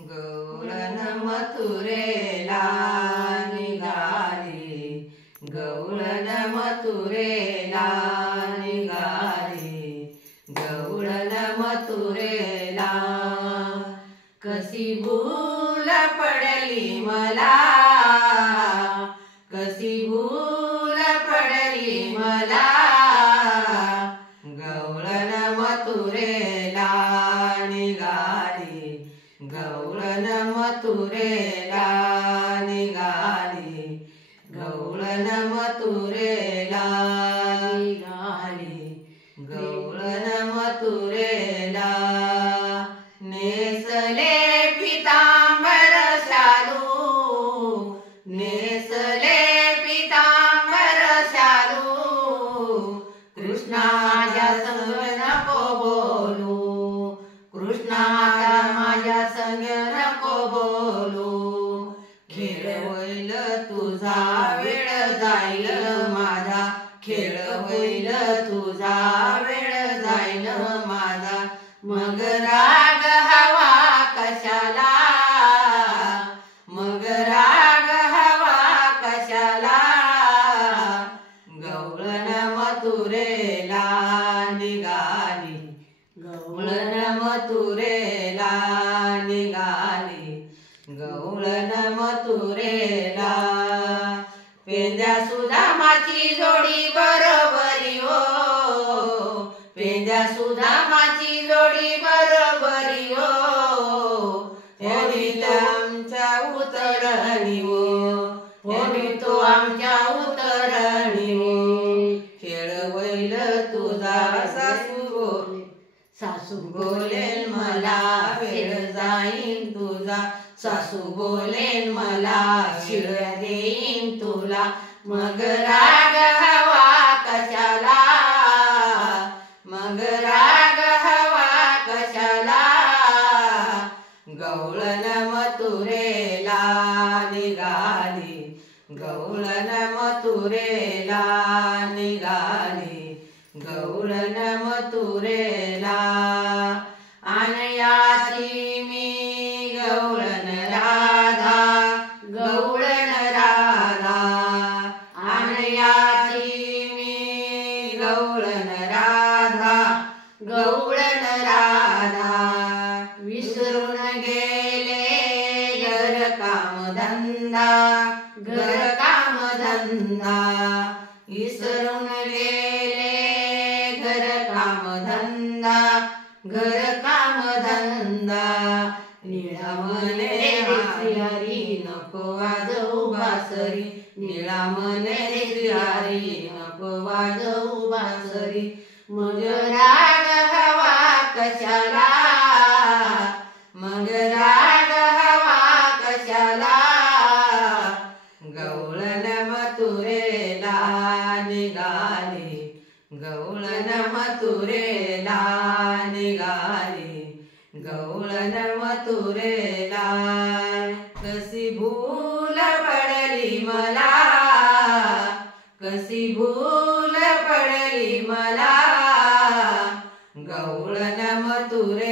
गवळण मथुरेला निघाली, गवळण मथुरेला निघाली, गवळण मथुरेला. कशी भूल पडली मला, कशी भूल पडली मला, गवळण मथुरेला निघाली, गवळण मथुरेला निघाली, गवळण मथुरेला निघाली, गवळण मथुरेला. नेसले पितांबर शालू, नेसले पितांबर शालू, कृष्णाच्या संग नको बोलू, कृष्णाचा माझ्या संग नको बोलू. खेळ होईल तुझा वेळ जाईल माझा, खेळ होईल तुझा वेळ जाईल माझा. मग राग हवा कशाला, मग राग हवा कशाला, गवळण मथुरेला निघाली, गवळण मथुरेला निघाली, गवळण मथुरेला. पेंद्या सुदामाची जोडी बरोबरी हो, पेंद्या सुदामाची जोडी बरोबरी हो, होती तो आमच्या उतरणी हो, होती तो आमच्या उतरणी हो. खेळ होईल तुझा सासू बोले, सासू बोलेल मला वेळ जाईन तुझा, सासू बोलेल मला शिव्या देईन तुला. मग राग हवा कशाला, मग राग हवा कशाला, गवळण मथुरेला निघाली, गवळण मथुरेला निघाली, गवळण मथुरेला. आणयाची मी गवळण राधा, गवळण राधा, आणयाची मी गवळण राधा, गवळण राधा. विसरून गेले घर काम धंदा, घर काम धंदा, विसरून गेले घर काम धंदा, घर काम धंदा. निळा मने श्रीहरी नको वाजवू बासरी, निळा मने श्रीहरी नको वाजवू बासरी. मग राग हवा कशाला, मग राग हवा कशाला, गवळण मथुरेला निघाली, गवळण मथुरेला निघाली, गवळण मथुरेला. कशी भूल पडली मला, कशी भूल पडली मला, गवळण मथुरेला